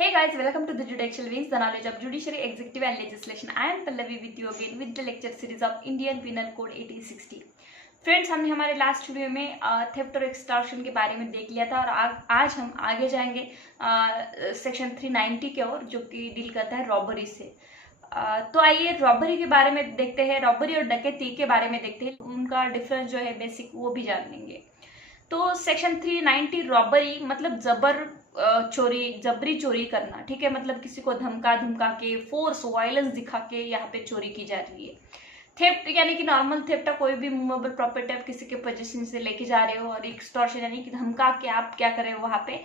Hey guys, welcome to the Judicial Wings, the knowledge of judiciary, executive and legislation. I am Pallavi with you again with the lecture series of Indian Penal Code 1860. Friends, हमने हमारे last video में theft और extortion के बारे में देख लिया था और आज हम आगे जाएंगे सेक्शन 390 के ओर, जो कि डील करता है रॉबरी से। तो आइए रॉबरी के बारे में देखते हैं, रॉबरी और डकैती के बारे में देखते हैं, उनका डिफरेंस जो है बेसिक वो भी जान लेंगे। तो सेक्शन 390 रॉबरी मतलब जबरी चोरी करना, ठीक है। मतलब किसी को धमका के फोर्स वायलेंस दिखा के यहाँ पे चोरी की जा रही है। थेफ्ट यानी कि नॉर्मल थेफ्ट है, कोई भी मूवेबल प्रॉपर्टी आप किसी के पोजीशन से लेके जा रहे हो, और एक्सटॉर्शन यानी कि धमका के आप क्या कर रहे हो, वहां पे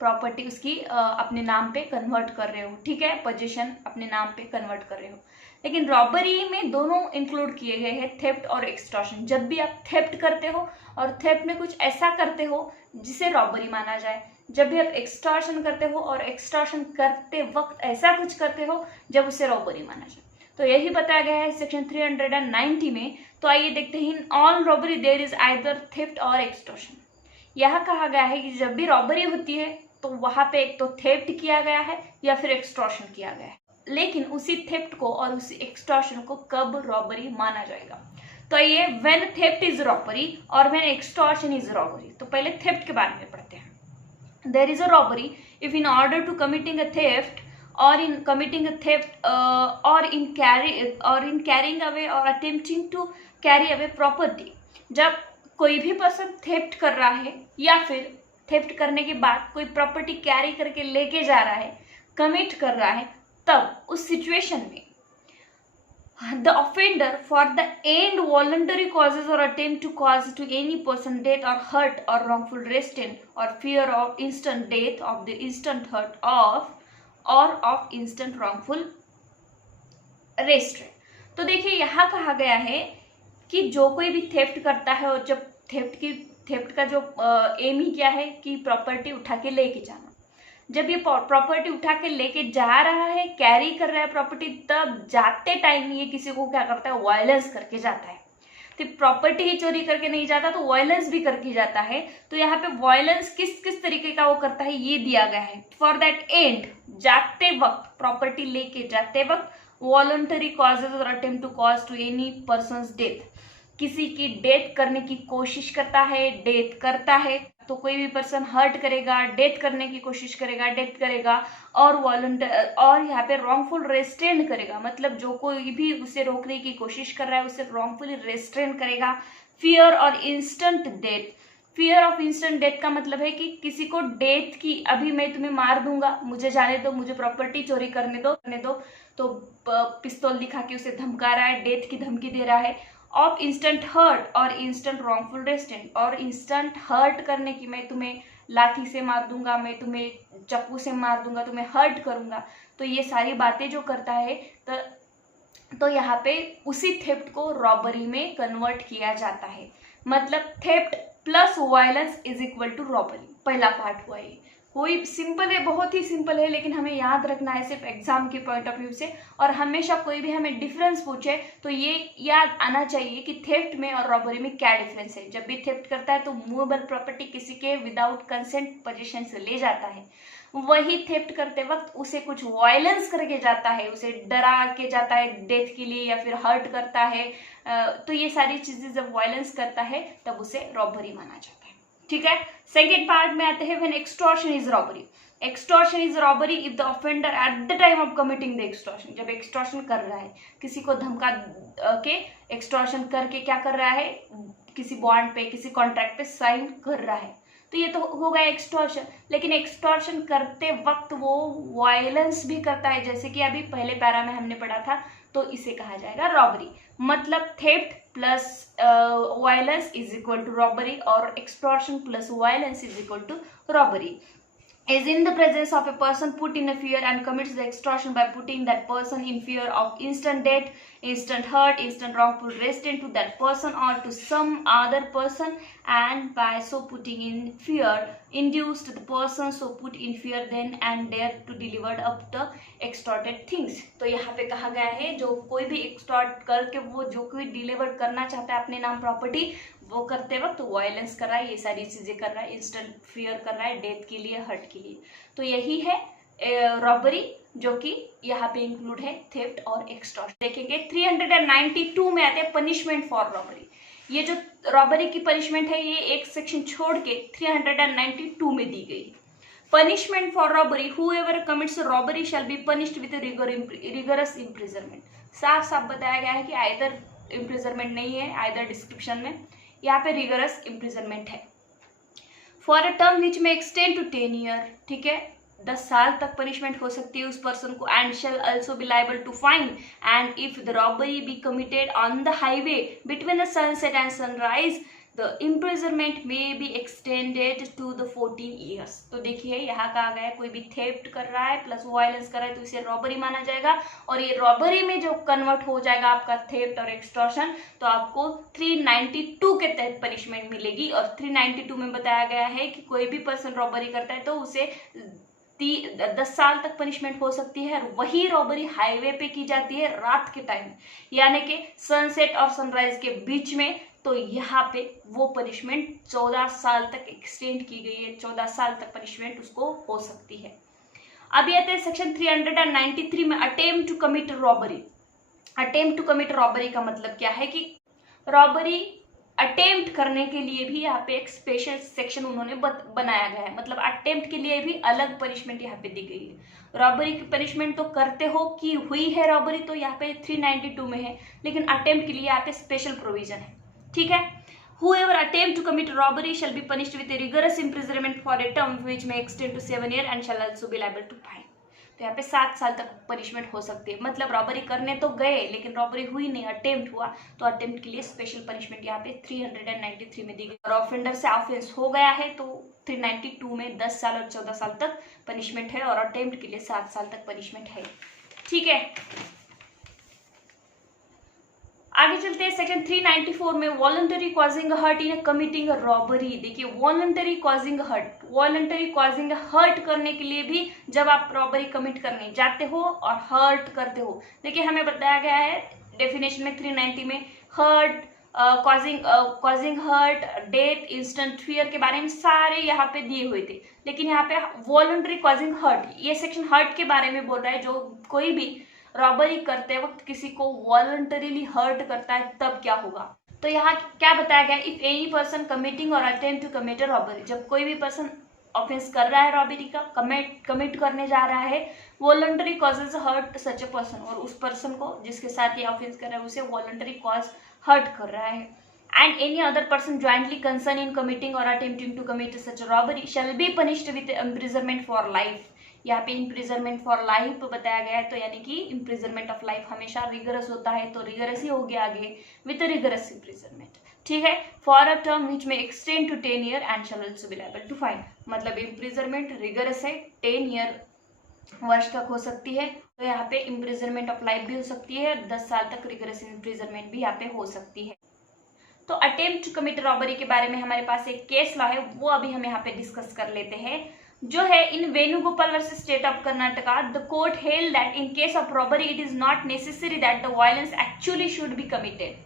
प्रॉपर्टी उसकी अपने नाम पे कन्वर्ट कर रहे हो, ठीक है, पोजीशन अपने नाम पे कन्वर्ट कर रहे हो। लेकिन रॉबरी में दोनों इंक्लूड किए गए हैं, थेफ्ट और एक्सटॉर्शन। जब भी आप थेफ्ट करते हो और थेफ्ट में कुछ ऐसा करते हो जिसे रॉबरी माना जाए, जब भी आप एक्सटॉर्शन करते हो और एक्सटॉर्शन करते वक्त ऐसा कुछ करते हो जब उसे रॉबरी माना जाए, तो यही बताया गया है सेक्शन 390 में। तो आइए देखते हैं, in all robbery there is either theft और एक्सटॉर्शन। यह कहा गया है कि जब भी रॉबरी होती है तो वहां पे एक तो थेफ्ट किया गया है या फिर एक्सटॉर्शन किया गया है। लेकिन उसी थेफ्ट को और उसी एक्सटॉर्शन को कब रॉबरी माना जाएगा? तो ये व्हेन थेफ्ट इज रॉबरी और व्हेन एक्सटॉर्शन इज रॉबरी। तो पहले थेफ्ट के बारे में पढ़ते हैं। There is a robbery if in order to committing a theft or in committing a theft or in carrying away or attempting to carry away property। जब कोई भी पर्सन थेफ्ट कर रहा है या फिर थेफ्ट करने के बाद कोई प्रॉपर्टी कैरी करके लेके जा रहा है, कमिट कर रहा है, तब उस सिचुएशन में the offender for the end voluntary causes or attempt to cause to any person death or hurt or wrongful restraint or fear of instant death of the instant hurt of और of instant wrongful restaurant. तो देखिए यहाँ कहा गया है कि जो कोई भी थेफ्ट करता है, और जब थेफ्ट का जो एम ही क्या है कि प्रॉपर्टी उठा के लेके जाना। जब ये प्रॉपर्टी उठा के लेके जा रहा है, कैरी कर रहा है प्रॉपर्टी, तब जाते टाइम ये किसी को क्या करता है, वायलेंस करके जाता है। तो प्रॉपर्टी ही चोरी करके नहीं जाता, तो वायलेंस भी करके जाता है। तो यहाँ पे वायलेंस किस किस तरीके का वो करता है ये दिया गया है। फॉर दैट एंड, जाते वक्त, प्रॉपर्टी लेके जाते वक्त, वॉलंटरी कॉजेज और attempt to cause to any person's death, किसी की डेथ करने की कोशिश करता है, डेथ करता है। तो कोई भी पर्सन हर्ट करेगा, डेथ करने की कोशिश करेगा, डेथ करेगा, और और यहाँ पे रॉन्गफुल रेस्ट्रेंट करेगा, मतलब जो कोई भी उसे रोकने की कोशिश कर रहा है उसे रॉन्गफुली रेस्ट्रेंट करेगा। फियर और instant death, fear of instant death का मतलब है कि किसी को डेथ की, अभी मैं तुम्हें मार दूंगा, मुझे जाने दो, मुझे प्रॉपर्टी चोरी करने दो, तो पिस्तौल दिखा के उसे धमका रहा है, डेथ की धमकी दे रहा है। ऑफ इंस्टेंट हर्ट और इंस्टेंट रॉन्गफुल रेस्ट्रेंट, और इंस्टेंट हर्ट करने की, मैं तुम्हें लाठी से मार दूंगा, मैं तुम्हें चाकू से मार दूंगा, तुम्हें हर्ट करूंगा। तो ये सारी बातें जो करता है, तो यहाँ पे उसी थेफ्ट को रॉबरी में कन्वर्ट किया जाता है। मतलब theft plus violence is equal to robbery. पहला पार्ट हुआ ये। कोई सिंपल है, बहुत ही सिंपल है, लेकिन हमें याद रखना है सिर्फ एग्जाम के पॉइंट ऑफ व्यू से। और हमेशा कोई भी हमें डिफरेंस पूछे तो ये याद आना चाहिए कि थेफ्ट में और रॉबरी में क्या डिफरेंस है। जब भी थेफ्ट करता है तो मूवेबल प्रॉपर्टी किसी के विदाउट कंसेंट पोजीशन से ले जाता है। वही थेफ्ट करते वक्त उसे कुछ वायलेंस करके जाता है, उसे डरा के जाता है डेथ के लिए, या फिर हर्ट करता है। तो ये सारी चीजें जब वायलेंस करता है तब उसे रॉबरी माना जाता है, ठीक है। सेकेंड पार्ट में आते हैं, when extortion is robbery. Extortion is robbery if the offender at the time of committing the extortion, जब एक्सटॉर्शन कर रहा है, किसी को धमका के एक्सटॉर्शन करके क्या कर रहा है, किसी बॉन्ड पे, किसी कॉन्ट्रैक्ट पे साइन कर रहा है, तो ये तो हो गया एक्सटॉर्शन। लेकिन एक्सटॉर्शन करते वक्त वो वायलेंस भी करता है, जैसे कि अभी पहले पैरा में हमने पढ़ा था, तो इसे कहा जाएगा रॉबरी। मतलब theft plus violence is equal to robbery, और extortion plus violence is equal to robbery. Is in the presence of a person put in a fear and commits the extortion by putting that person in fear of instant death, instant hurt, instant wrongful restraint to that person or to some other person, and by so putting in fear induced the person so put in fear then and there to deliver up the extorted things। तो यहाँ पे कहा गया है जो कोई भी extort करके वो जो कोई डिलीवर करना चाहता है अपने नाम प्रॉपर्टी, वो करते वक्त वायलेंस कर रहा है, ये सारी चीजें कर रहा है, इंस्टेंट फियर कर रहा है डेथ के लिए, हर्ट के लिए। तो यही है रॉबरी, जो कि यहाँ पे इंक्लूड है थेफ्ट और एक्सटॉर्शन। देखेंगे 392 में आते हैं पनिशमेंट फॉर रॉबरी। ये जो रॉबरी की पनिशमेंट है ये एक सेक्शन छोड़ के 392 में दी गई है। Punishment for robbery, whoever commits robbery shall be punished with rigorous imprisonment. साफ साफ बताया गया है कि आइदर इम्प्रिजनमेंट नहीं है, आइदर डिस्क्रिप्शन में, यहाँ पे रिगरस इम्प्रिजनमेंट है। For a term which may extend to 10 year, ठीक है, 10 साल तक पनिशमेंट हो सकती है उस पर्सन को। And shall also be liable to fine and if the robbery be committed on the highway between the sunset and sunrise the imprisonment may be extended to the 14 years. तो देखिए यहाँ कहा गया है कोई भी थेफ्ट कर रहा है प्लस वायलेंस कर रहा है तो इसे रॉबरी माना जाएगा, और ये रॉबरी में जो कन्वर्ट हो जाएगा आपका थेफ्ट और एक्सटॉर्शन, तो आपको 392 के तहत पनिशमेंट मिलेगी। और 392 में बताया गया है कि कोई भी पर्सन रॉबरी करता है तो उसे 10 साल तक पनिशमेंट हो सकती है। वही रॉबरी हाईवे पे की जाती है रात के टाइम, यानी कि सनसेट और सनराइज के बीच में, तो यहाँ पे वो पनिशमेंट 14 साल तक एक्सटेंड की गई है, 14 साल तक पनिशमेंट उसको हो सकती है। अब आते हैं सेक्शन 393 में, attempt to commit robbery. Attempt to commit robbery का मतलब क्या है कि रॉबरी अटेम्प्ट करने के लिए भी यहाँ पे एक स्पेशल सेक्शन उन्होंने बनाया गया है, मतलब अटेम्प्ट के लिए भी अलग पनिशमेंट यहाँ पे दी गई है। रॉबरी की पनिशमेंट तो करते हो कि हुई है रॉबरी तो यहाँ पे 392 में है, लेकिन अटेम्प्ट के लिए यहाँ पे स्पेशल प्रोविजन है, ठीक है। Whoever attempt to commit robbery shall be punished with a rigorous imprisonment for a term which may extend to 7 years and shall also be liable to fine। तो यहाँ पे 7 साल तक पनिशमेंट हो सकती है। मतलब रॉबरी करने तो गए लेकिन रॉबरी हुई नहीं, अटेम्प्ट हुआ, तो अटेम्प्ट के लिए स्पेशल पनिशमेंट यहाँ पे 393 में दी गई। और ऑफेंडर से ऑफेंस हो गया है तो 392 में 10 साल और 14 साल तक पनिशमेंट है, और अटेम्प्ट के लिए 7 साल तक पनिशमेंट है, ठीक है। आगे चलते हैं सेक्शन 394 में, voluntary causing hurt in committing robbery. देखिए voluntary causing hurt, voluntary causing hurt करने के लिए भी जब आप रॉबरी कमिट करने जाते हो और हर्ट करते हो, देखिए हमें बताया गया है डेफिनेशन में 390 में hurt, causing hurt, death, instant fear के बारे में सारे यहाँ पे दिए हुए थे। लेकिन यहाँ पे वॉलंटरी कॉजिंग हर्ट, ये सेक्शन हर्ट के बारे में बोल रहा है। जो कोई भी रॉबरी करते वक्त किसी को वॉलंटरीली हर्ट करता है तब क्या होगा। तो यहाँ क्या बताया गया, if any person committing or attempt to commit robbery, जब कोई भी पर्सन ऑफेंस कर रहा है रॉबरी का, कमिट करने जा रहा है, voluntary causes hurt such a person, और उस पर्सन को जिसके साथ ये ऑफेंस कर रहा है उसे वॉलंटरी कॉज हर्ट कर रहा है, and any other person jointly concern in committing or attempting to commit such robbery shall be punished with imprisonment for life. यहाँ पे इम्प्रिजनमेंट फॉर लाइफ बताया गया है, तो यानी कि इम्प्रिजनमेंट ऑफ लाइफ हमेशा रिगरस होता है, तो रिगरस ही हो गया आगे विद रिगरस इम्प्रिजनमेंट, ठीक है। For a term which may extend to 10 year and shall also be liable to fine, मतलब इम्प्रिजनमेंट रिगरस है, 10 ईयर वर्ष तक हो सकती है, तो यहाँ पे इम्प्रिजनमेंट ऑफ लाइफ भी हो सकती है, 10 साल तक रिगरस इम्प्रिजनमेंट भी यहाँ पे हो सकती है। तो अटेम्प्ट टू कमिट रॉबरी के बारे में हमारे पास एक केस लॉ है, वो अभी हम यहाँ पे डिस्कस कर लेते हैं, जो है in Venugopal versus state of Karnataka. The court held that in case of robbery it is not necessary that the violence actually should be committed,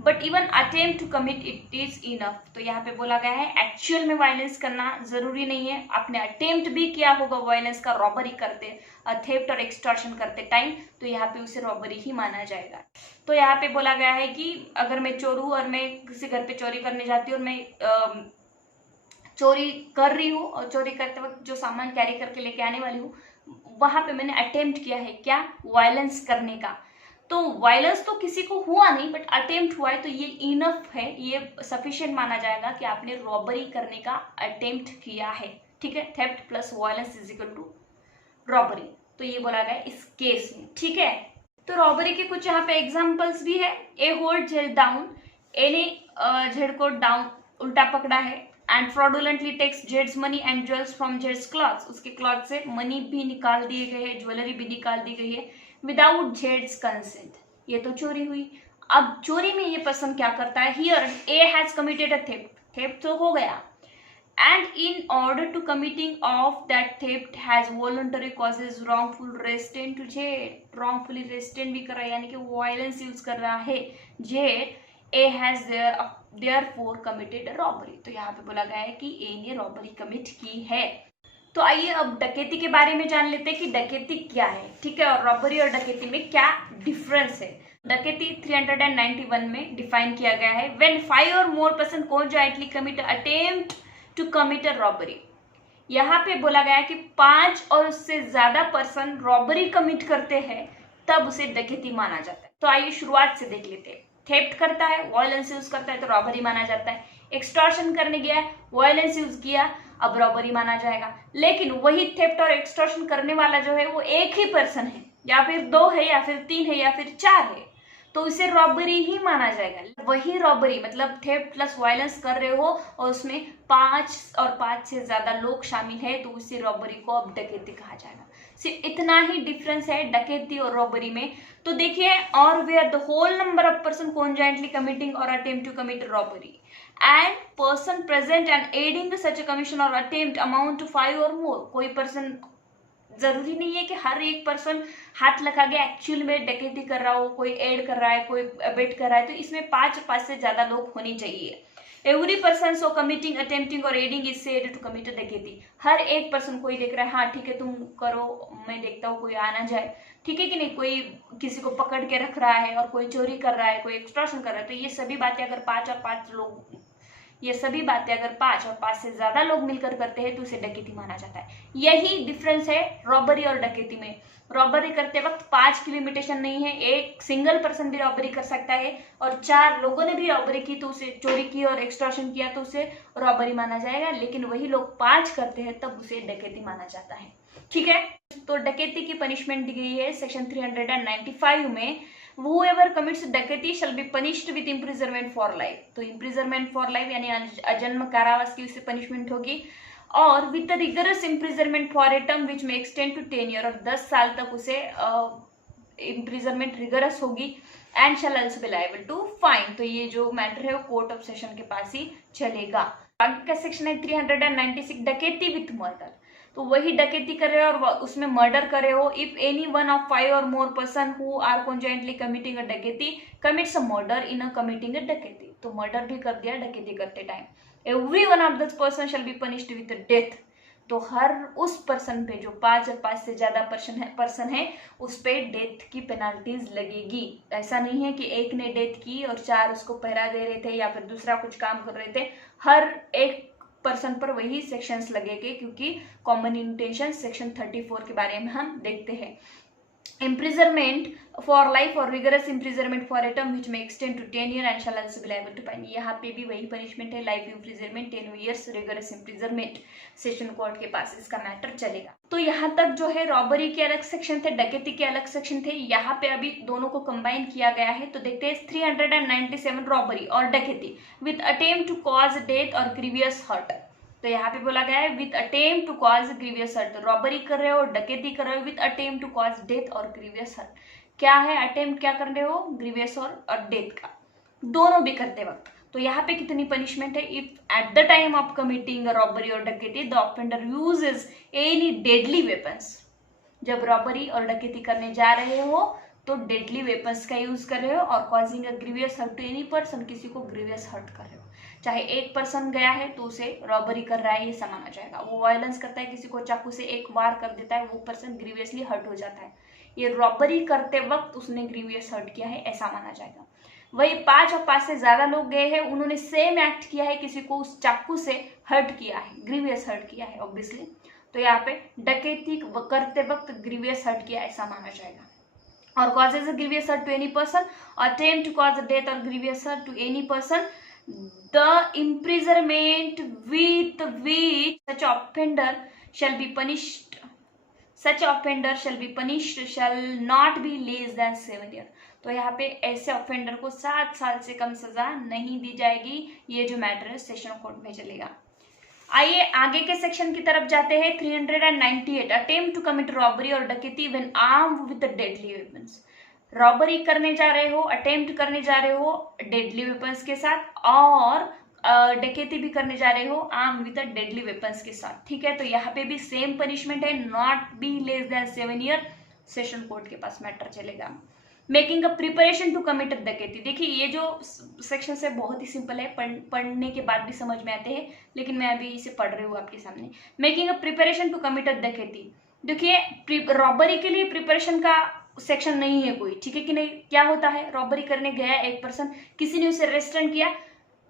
but even attempt to commit it is enough. तो यहाँ पे बोला गया है actual में violence करना जरूरी नहीं है, आपने अटेम्प्ट भी किया होगा वायलेंस का रॉबरी करते, थेफ्ट और एक्सटॉर्शन करते टाइम, तो यहाँ पे उसे रॉबरी ही माना जाएगा। तो यहाँ पे बोला गया है कि अगर मैं चोर हूँ और मैं किसी घर पे चोरी करने जाती हूँ और मैं चोरी कर रही हूँ, और चोरी करते वक्त जो सामान कैरी करके लेके आने वाली हूँ वहां पे मैंने अटेम्प्ट किया है क्या, वायलेंस करने का, तो वायलेंस तो किसी को हुआ नहीं बट अटेम्प्ट हुआ है, तो ये इनफ है, ये सफिशिएंट माना जाएगा कि आपने रॉबरी करने का अटेम्प्ट किया है, ठीक है। Theft plus violence is equal to robbery, तो ये बोला गया इस केस में, ठीक है। तो रॉबरी के कुछ यहाँ पे एग्जाम्पल्स भी है। ए होल्ड जेड डाउन, ए ने जेड को डाउन उल्टा पकड़ा है, and fraudulently takes Jades money and jewels from Jades clothes, उसके क्लॉथ से मनी भी निकाल दिए गए हैं, ज्वेलरी भी निकाल दी गई है विदाउट जेड्स कंसेंट, ये तो चोरी हुई। अब चोरी में ये पर्सन क्या करता है, here A has committed a theft, theft तो हो गया, and in order to committing of that theft has voluntary causes wrongful restraint to Z, wrongfully restraint भी कर रहा है यानी कि वायलेंस यूज कर रहा है Z, A has therefore committed robbery. तो यहाँ पे बोला गया है कि ए ने रॉबरी कमिट की है। तो आइए अब डकैती के बारे में जान लेते हैं कि डकैती क्या है, ठीक है, और रॉबरी और डकैती में क्या डिफरेंस है। डकैती 391 में डिफाइन किया गया है, when 5 or more person conjointly commit attempt to commit a robbery। यहाँ पे बोला गया है कि 5 और उससे ज्यादा पर्सन रॉबरी कमिट करते हैं तब उसे डकैती माना जाता है। तो आइए शुरुआत से देख लेते हैं। थेफ्ट करता है, वायलेंस यूज करता है तो रॉबरी माना जाता है। एक्सटॉर्शन करने गया है, वायलेंस यूज किया, अब रॉबरी माना जाएगा। लेकिन वही थेफ्ट और एक्सटॉर्शन करने वाला जो है वो एक ही पर्सन है, या फिर 2 है, या फिर 3 है, या फिर 4 है, तो इसे रॉबरी ही माना जाएगा। वही रॉबरी मतलब थेफ्ट प्लस वायलेंस कर रहे हो और उसमें 5 और 5 से ज्यादा लोग शामिल है तो उसे रॉबरी को अब डकैती कहा जाएगा। सिर्फ इतना ही डिफरेंस है डकैती और रॉबरी में। तो देखिए, और where the whole number of person conjointly committing or attempt to commit robbery and person present and aiding such a commission or attempt amount to 5 or मोर। कोई पर्सन, जरूरी नहीं है कि हर एक पर्सन हाथ लगा के एक्चुअल में डकैती कर रहा हो, कोई एड कर रहा है, कोई अबेट कर रहा है, तो इसमें 5 से ज्यादा लोग होने चाहिए। Every person so committing attempting or aiding is said to commit dacoity. हर एक पर्सन, कोई देख रहा है, हाँ ठीक है तुम करो, मैं देखता हूँ कोई आना जाए, ठीक है कि नहीं, कोई किसी को पकड़ के रख रहा है और कोई चोरी कर रहा है, कोई एक्सटॉर्शन कर रहा है, तो ये सभी बातें अगर 5 और 5 लोग, ये सभी बातें अगर 5 और 5 से ज्यादा लोग मिलकर करते हैं तो उसे डकैती माना जाता है। यही डिफरेंस है रॉबरी और डकैती में। रॉबरी करते वक्त 5 की लिमिटेशन नहीं है, एक सिंगल पर्सन भी रॉबरी कर सकता है, और 4 लोगों ने भी रॉबरी की तो उसे, चोरी की और एक्सटॉर्शन किया तो उसे रॉबरी माना जाएगा। लेकिन वही लोग 5 करते हैं तब उसे डकैती माना जाता है, ठीक है। तो डकैती की पनिशमेंट दी गई है सेक्शन 395 में, whoever commits डकैती shall be punished with imprisonment for life। तो imprisonment for life यानी अजन्म कारावास की उसे पनिशमेंट होगी, और with a rigorous imprisonment for a term which may extend to 10 year, और 10 साल तक उसे imprisonment rigorous होगी, and shall also be liable to fine। तो ये जो मैटर है वो कोर्ट ऑफ सेशन के पास ही चलेगा। आगे का सेक्शन है 396 डकैती विथ मर्डर। तो वही डकैती कर रहे हो और उसमें मर्डर कर रहे हो। If any one of 5 or more person who are conjointly committing a dacoity commits a murder in a committing a dacoity. तो मर्डर भी कर दिया डकैती करते time. Every one of this person shall be punished with death. तो हर उस person पे जो 5 और 5 से ज्यादा पर्सन है उस पे डेथ की पेनाल्टीज लगेगी। ऐसा नहीं है कि एक ने डेथ की और 4 उसको पहरा दे रहे थे या फिर दूसरा कुछ काम कर रहे थे, हर एक पर्सन पर वही सेक्शंस लगेंगे, क्योंकि कॉमन इंटेंशन सेक्शन 34 के बारे में हम देखते हैं। imprisonment for life or rigorous imprisonment for a term which may extend to 10 year and shall also be liable to fine। यहाँ पे भी वही पनिशमेंट है, life imprisonment, 10 years rigorous imprisonment। Session court के पास इसका मैटर चलेगा। तो यहाँ तक जो है रॉबरी के अलग सेक्शन थे, डकैती के अलग सेक्शन थे, यहाँ पे अभी दोनों को कंबाइन किया गया है। तो देखते हैं 397 रॉबरी और डकैती with attempt to cause death और ग्रीवियस हर्ट। तो यहाँ पे बोला गया है with attempt to cause grievous hurt. तो रॉबरी कर रहे हो, डकैती कर रहे हो with attempt to cause death और ग्रीवियस हर्ट। क्या है अटेम्प्ट, क्या कर रहे हो, ग्रीवियस और डेथ का, दोनों भी करते वक्त। तो यहाँ पे कितनी पनिशमेंट है, if at the time of committing robbery और डकैती the offender uses any deadly weapons. जब रॉबरी और डकैती करने जा रहे हो तो डेडली वेपन्स का यूज कर रहे हो, और causing a grievous hurt to any person, किसी को ग्रीवियस हर्ट कर रहे हो। चाहे एक पर्सन गया है तो उसे रॉबरी कर रहा है ये माना जाएगा। वो वायलेंस करता है, किसी को चाकू से एक वार कर देता है, वो पर्सन ग्रीवियसली हर्ट हो जाता है, ये रॉबरी करते वक्त उसने ग्रीवियस हर्ट किया है, ऐसा माना जाएगा। वही 5 और 5 से ज्यादा लोग गए हैं, उन्होंने सेम एक्ट किया है, किसी को उस चाकू से हर्ट किया है, ग्रीवियस हर्ट किया है ऑब्वियसली, तो यहाँ पे डकैती करते वक्त ग्रीवियस हर्ट किया ऐसा माना जाएगा। और causes a grievous hurt to any person, attempt to cause a death or grievous hurt to any person, the imprisonment with which such offender shall be punished shall not be less than 7 years। तो यहाँ पे ऐसे offender को 7 साल से कम सजा नहीं दी जाएगी। ये जो मैटर है सेशन कोर्ट में चलेगा। आइए आगे के सेक्शन की तरफ जाते हैं। 398 अटेम्प्ट टू कमिट रॉबरी और डकैती when armed with deadly weapons. Robbery करने जा रहे हो, अटेम्प्ट करने जा रहे हो डेडली वेपन्स के साथ, और डकैती भी करने जा रहे हो आर्म विद डेडली वेपन्स के साथ, ठीक है। तो यहाँ पे भी सेम पनिशमेंट है, not be less than 7 year. Session court के पास मैटर चलेगा। Making a preparation to commit डकैती। देखिए ये जो सेक्शन है बहुत ही सिंपल है, पढ़ने के बाद भी समझ में आते हैं, लेकिन मैं अभी इसे पढ़ रही हूँ आपके सामने। Making a preparation to commit डकैती। देखिए रॉबरी के लिए प्रिपरेशन का सेक्शन नहीं है कोई, ठीक है कि नहीं। क्या होता है, रॉबरी करने गया एक पर्सन, किसी ने उसे रेस्ट्रेंट किया,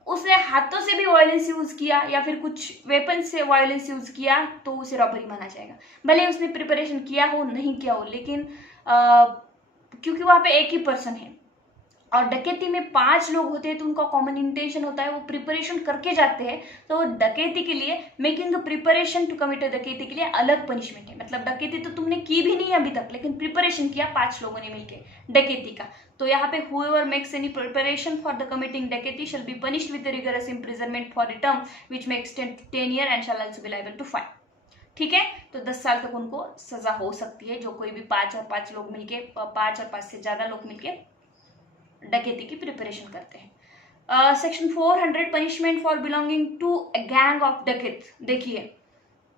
उसने हाथों से भी वायलेंस यूज किया या फिर कुछ वेपन से वायलेंस यूज किया, तो उसे रॉबरी माना जाएगा। भले उसने प्रिपरेशन किया हो नहीं किया हो, लेकिन क्योंकि वहां पे एक ही पर्सन है और डकैती में 5 लोग होते हैं, तो उनका कॉमन इंटेंशन होता है, वो प्रिपरेशन करके जाते हैं। तो डकैती के लिए मेकिंग प्रिपरेशन टू कमिट डकैती के लिए अलग पनिशमेंट है। मतलब डकैती तो तुमने की भी नहीं अभी तक, लेकिन प्रिपरेशन किया 5 लोगों ने मिलकर डकैती का, तो यहाँ पे whoever makes any preparation for the committing डकैती shall be punished with rigorous imprisonment for a term which may extend to 10 years and shall also be liable to fine। ठीक है, तो 10 साल तक उनको सजा हो सकती है, जो कोई भी 5 और 5 लोग मिलके, 5 और 5 से ज्यादा लोग मिलके डकैती की प्रिपरेशन करते हैं। Section 400 punishment for belonging to a gang of डकैत। देखिए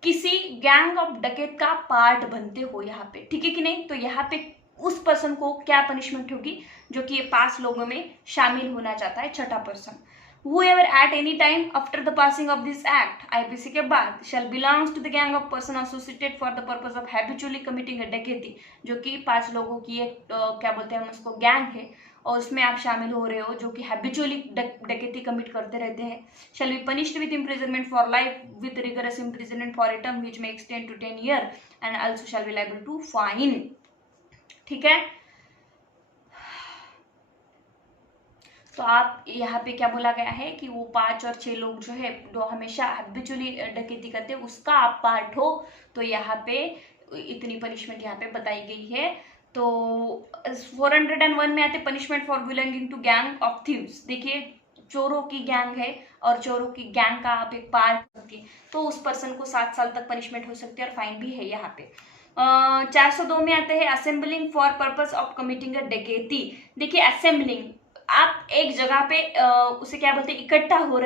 किसी गैंग ऑफ डकैत का पार्ट बनते हो यहाँ पे, ठीक है कि नहीं, तो यहाँ पे उस पर्सन को क्या पनिशमेंट होगी, जो कि ये 5 लोगों में शामिल होना चाहता है, छठा person. Whoever at any time after the passing of this act, IPC के बाद, shall belongs to the gang of person associated for the purpose of habitually committing a डकैती, जो कि 5 लोगों की एक क्या बोलते हैं हम उसको, गैंग है, और उसमें आप शामिल हो रहे हो, जो कि हैबिचुअली डकैती कमिट करते रहते हैं, shall be punished with imprisonment for life with rigorous imprisonment for a term which may extend to 10 years and also shall be liable to fine। ठीक है, तो आप यहाँ पे क्या बोला गया है कि वो 5 और 6 लोग जो है, जो हमेशा हैबिचुअली डकैती करते हैं, उसका आप पार्ट हो, तो यहाँ पे इतनी पनिशमेंट यहाँ पे बताई गई है। तो 401 में आते punishment for belonging to gang of thieves. देखिए चोरों की गैंग है और चोरों की गैंग का आप एक पार्ट होती, तो उस पर्सन को 7 साल तक पनिशमेंट हो सकती है और फाइन भी है यहाँ पे। 402 में आते हैं assembling for purpose of committing a डकैती। देखिए असेंबलिंग, आप एक जगह पे उसे क्या बोलते हैं, इकट्ठा हो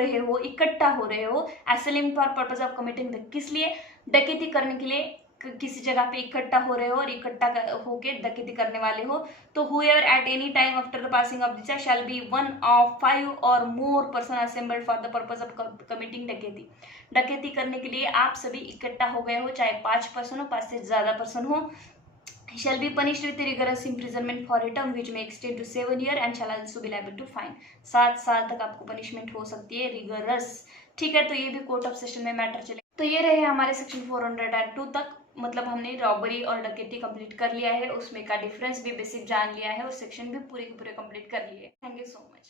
रहे हो। Assembling for purpose of committing, किस लिए, डकैती करने के लिए किसी जगह पे इकट्ठा हो रहे हो और इकट्ठा होके डकैती करने वाले हो। तो whoever at any time after the passing of this shall be one of 5 or more person assembled for the purpose of committing डकैती। डकैती करने के लिए आप सभी इकट्ठा हो गए हो, चाहे 5 पर्सन हो, 5 से ज्यादा पर्सन हो, shall be punished with rigorous imprisonment for a term which may extend to 7 years and shall also be liable to fine। 7 साल तक आपको पनिशमेंट हो सकती है रिगरस। ठीक है, तो ये भी कोर्ट ऑफ सेशन में मैटर चले। तो ये रहे हमारे सेक्शन 402 तक, मतलब हमने रॉबरी और डकैती कंप्लीट कर लिया है, उसमें का डिफरेंस भी बेसिक जान लिया है और सेक्शन भी पूरे के पूरे कंप्लीट कर लिए। Thank you so much.